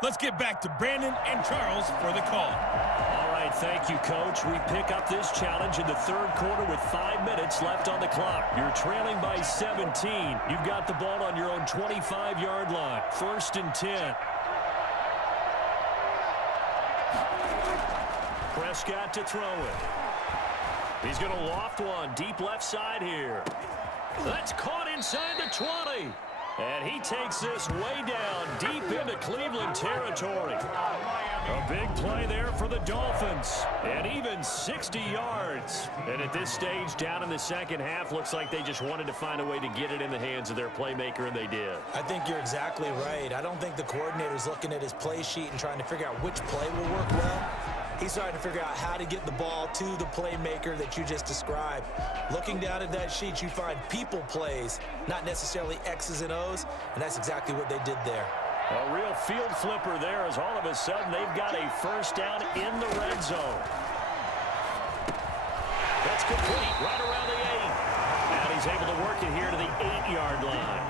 Let's get back to Brandon and Charles for the call. All right, thank you, Coach. We pick up this challenge in the third quarter with 5 minutes left on the clock. You're trailing by 17. You've got the ball on your own 25-yard line. 1st and 10. Prescott to throw it. He's going to loft one deep left side here. That's caught inside the 20. And he takes this way down deep into Cleveland territory. A big play there for the Dolphins. And even 60 yards. And at this stage, down in the second half, looks like they just wanted to find a way to get it in the hands of their playmaker, and they did. I think you're exactly right. I don't think the coordinator's looking at his play sheet and trying to figure out which play will work well. He's trying to figure out how to get the ball to the playmaker that you just described. Looking down at that sheet, you find people plays, not necessarily X's and O's, and that's exactly what they did there. A real field flipper there as all of a sudden they've got a first down in the red zone. That's complete right around the 8. And he's able to work it here to the 8-yard line.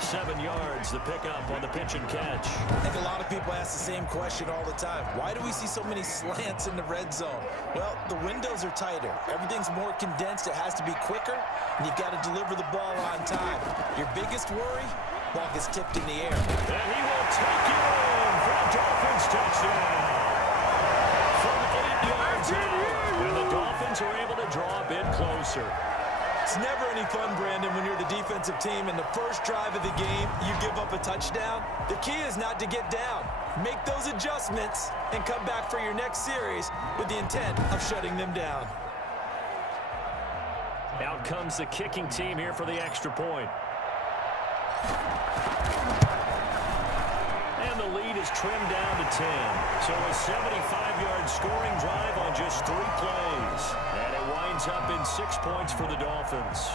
7 yards, the pickup on the pitch and catch. I think a lot of people ask the same question all the time. Why do we see so many slants in the red zone? Well, the windows are tighter. Everything's more condensed. It has to be quicker, and you've got to deliver the ball on time. Your biggest worry? Ball gets tipped in the air. And he will take it in for a Dolphins touchdown. From 8 yards out, and the Dolphins are able to draw a bit closer. It's never any fun, Brandon, when you're the defensive team and the first drive of the game, you give up a touchdown. The key is not to get down. Make those adjustments and come back for your next series with the intent of shutting them down. Out comes the kicking team here for the extra point. And the lead is trimmed down to 10. So a 75-yard scoring drive on just 3 plays. And it winds up in 6 points for the Dolphins.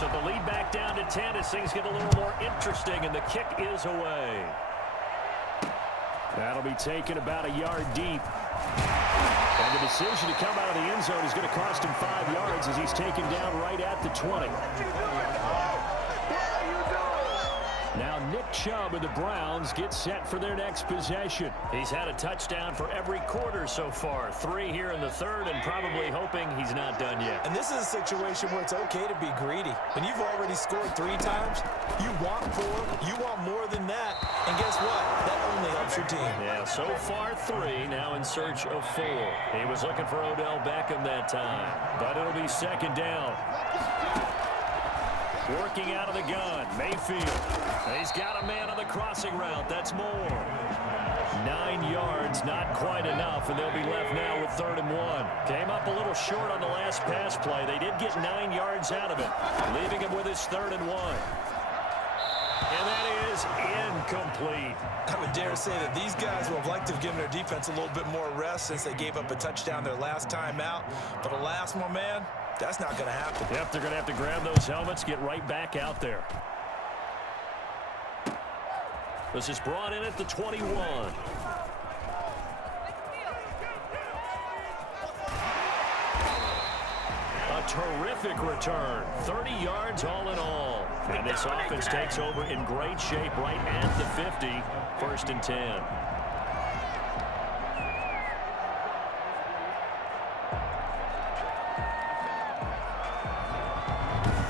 So the lead back down to 10 as things get a little more interesting, and the kick is away. That'll be taken about a yard deep. And the decision to come out of the end zone is going to cost him 5 yards as he's taken down right at the 20. Now Nick Chubb of the Browns gets set for their next possession. He's had a touchdown for every quarter so far. 3 here in the third, and probably hoping he's not done yet. And this is a situation where it's okay to be greedy. When you've already scored 3 times, you want 4, you want more than that. And guess what? That only helps your team. Yeah, so far 3, now in search of 4. He was looking for Odell Beckham that time, but it'll be second down. Working out of the gun, Mayfield. He's got a man on the crossing route. That's more. 9 yards, not quite enough, and they'll be left now with 3rd and 1. Came up a little short on the last pass play. They did get 9 yards out of it, leaving him with his 3rd and 1. And that is incomplete. I would dare say that these guys will have liked to have given their defense a little bit more rest since they gave up a touchdown their last time out. But alas, my man, that's not going to happen. Yep, they're going to have to grab those helmets, get right back out there. This is brought in at the 21. A terrific return. 30 yards all in all. And this offense takes over in great shape right at the 50. 1st and 10.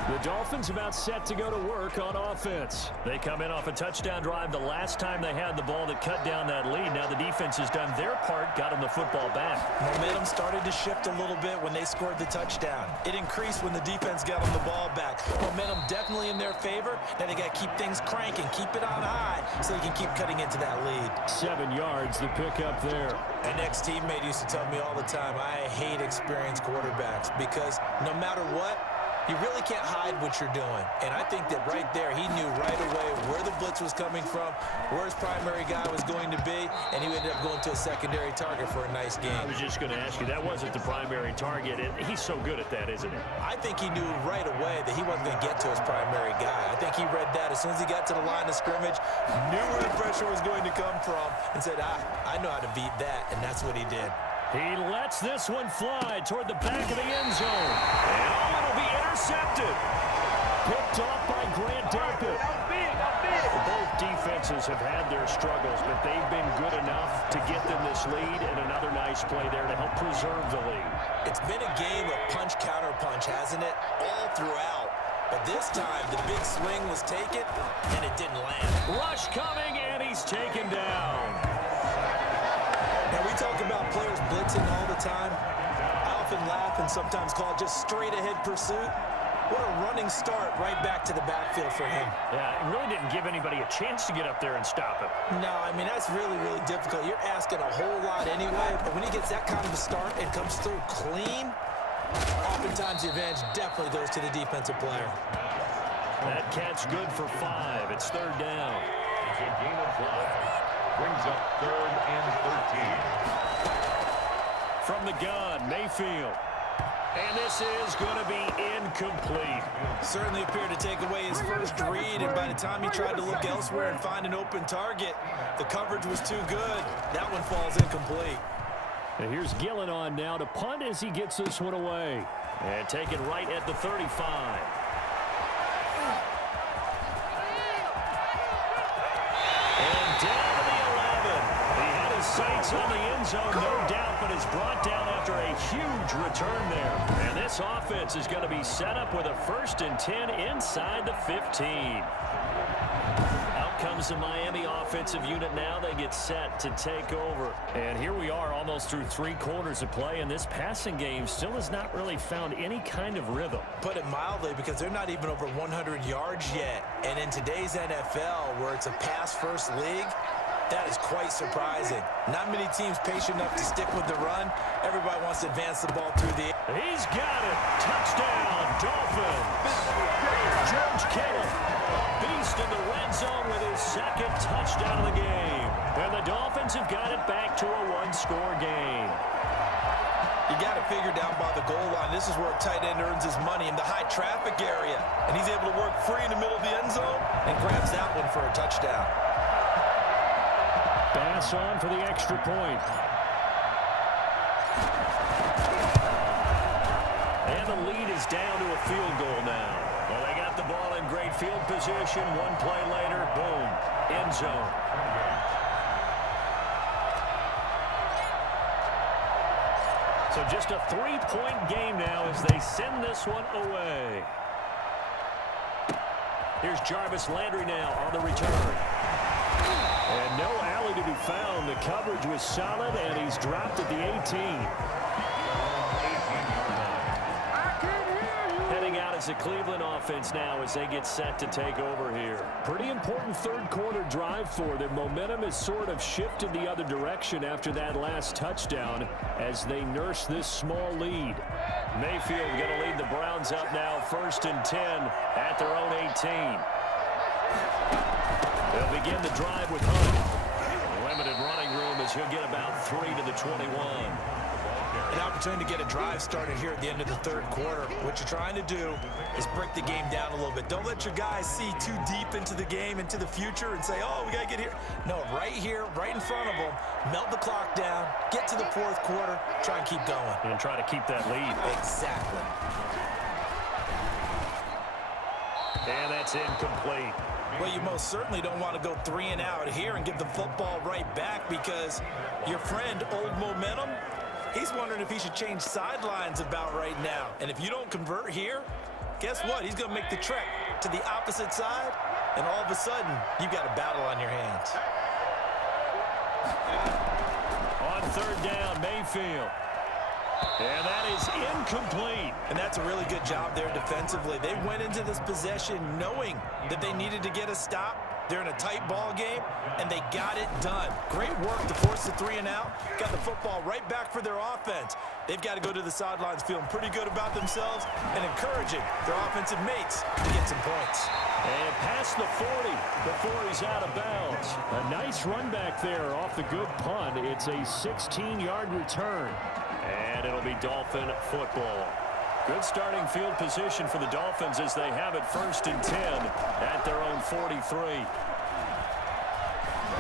The Dolphins about set to go to work on offense. They come in off a touchdown drive the last time they had the ball that cut down that lead. Now the defense has done their part, got them the football back. Momentum started to shift a little bit when they scored the touchdown. It increased when the defense got them the ball back. Momentum definitely in their favor. Now they got to keep things cranking, keep it on high so they can keep cutting into that lead. 7 yards, the pickup there. An ex-teammate used to tell me all the time, I hate experienced quarterbacks because no matter what, you really can't hide what you're doing. And I think that right there, he knew right away where the blitz was coming from, where his primary guy was going to be, and he ended up going to a secondary target for a nice game. I was just going to ask you, that wasn't the primary target. He's so good at that, isn't he? I think he knew right away that he wasn't going to get to his primary guy. I think he read that as soon as he got to the line of scrimmage, knew where the pressure was going to come from, and said, I know how to beat that, and that's what he did. He lets this one fly toward the back of the end zone. And it'll be intercepted. Picked off by Grant Delpit. offenses have had their struggles, but they've been good enough to get them this lead, and another nice play there to help preserve the lead. It's been a game of punch-counter-punch, hasn't it? All throughout. But this time, the big swing was taken, and it didn't land. Rush coming, and he's taken down. Now, we talk about players blitzing all the time. I often laugh and sometimes call it just straight-ahead pursuit. What a running start right back to the backfield for him. Yeah, it really didn't give anybody a chance to get up there and stop him. No, I mean, that's really, really difficult. You're asking a whole lot anyway, but when he gets that kind of a start and comes through clean, oftentimes the advantage definitely goes to the defensive player. That catch good for 5. It's third down. It's a gain of 5. Brings up 3rd and 13. From the gun, Mayfield. And this is going to be incomplete. Certainly appeared to take away his first read, and by the time he tried to look elsewhere and find an open target, the coverage was too good. That one falls incomplete. And here's Gillen on now to punt as he gets this one away. And taken right at the 35. And down to the 11. He had his sights on the end zone, no doubt, but is brought down after a huge return there. And this offense is going to be set up with a 1st and 10 inside the 15. Out comes the Miami offensive unit now. They get set to take over. And here we are almost through 3 quarters of play, and this passing game still has not really found any kind of rhythm. Put it mildly, because they're not even over 100 yards yet. And in today's NFL, where it's a pass-first league, that is quite surprising. Not many teams patient enough to stick with the run. Everybody wants to advance the ball through the air. He's got it. Touchdown, Dolphins. George Kittle, a beast in the red zone with his 2nd touchdown of the game. And the Dolphins have got it back to a 1-score game. You got to figure down by the goal line. This is where a tight end earns his money, in the high traffic area. And he's able to work free in the middle of the end zone and grabs that one for a touchdown. Pass on for the extra point. And the lead is down to a field goal now. Well, they got the ball in great field position. One play later, boom, end zone. So just a 3-point game now as they send this one away. Here's Jarvis Landry now on the return. And no alley to be found. The coverage was solid, and he's dropped at the 18. Heading out as the Cleveland offense now as they get set to take over here. Pretty important 3rd quarter drive for them. Momentum has sort of shifted the other direction after that last touchdown as they nurse this small lead. Mayfield going to lead the Browns up now, 1st and 10 at their own 18. They'll begin the drive with Hunt. Limited running room as he'll get about 3 to the 21. An opportunity to get a drive started here at the end of the 3rd quarter. What you're trying to do is break the game down a little bit. Don't let your guys see too deep into the game, into the future, and say, oh, we got to get here. No, right here, right in front of them, melt the clock down, get to the 4th quarter, try and keep going. And try to keep that lead. Exactly. And that's incomplete. Well, you most certainly don't want to go 3 and out here and give the football right back, because your friend, Old Momentum, he's wondering if he should change sidelines about right now. And if you don't convert here, guess what? He's going to make the trek to the opposite side, and all of a sudden, you've got a battle on your hands. On 3rd down, Mayfield. And that is incomplete. And that's a really good job there defensively. They went into this possession knowing that they needed to get a stop. They're in a tight ball game, and they got it done. Great work to force the 3 and out. Got the football right back for their offense. They've got to go to the sidelines feeling pretty good about themselves and encouraging their offensive mates to get some points. And past the 40 before he's out of bounds. A nice run back there off the good punt. It's a 16-yard return. And it'll be Dolphin football. Good starting field position for the Dolphins as they have it 1st and 10 at their own 43.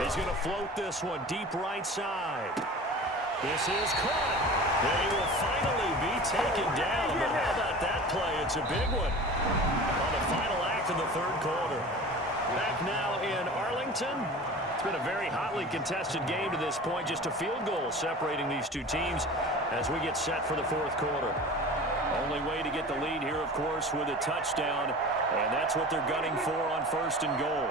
He's going to float this one deep right side. This is caught. They will finally be taken down. But how about that play? It's a big one on the final act of the 3rd quarter. Back now in Arlington. It's been a very hotly contested game to this point. Just a field goal separating these two teams as we get set for the fourth quarter. Only way to get the lead here, of course, with a touchdown, and that's what they're gunning for on first and goal.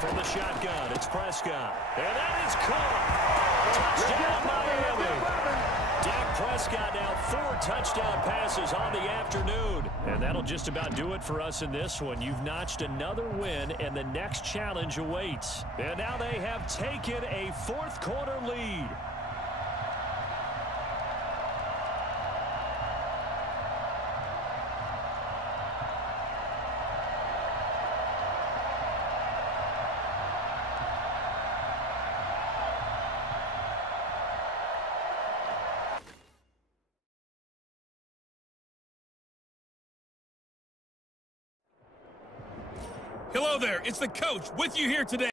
From the shotgun, it's Prescott. And that is caught. Touchdown, Miami. Dak Prescott now 4 touchdown passes on the afternoon. And that'll just about do it for us in this one. You've notched another win, and the next challenge awaits. And now they have taken a fourth quarter lead. Hello there, it's the coach with you here today.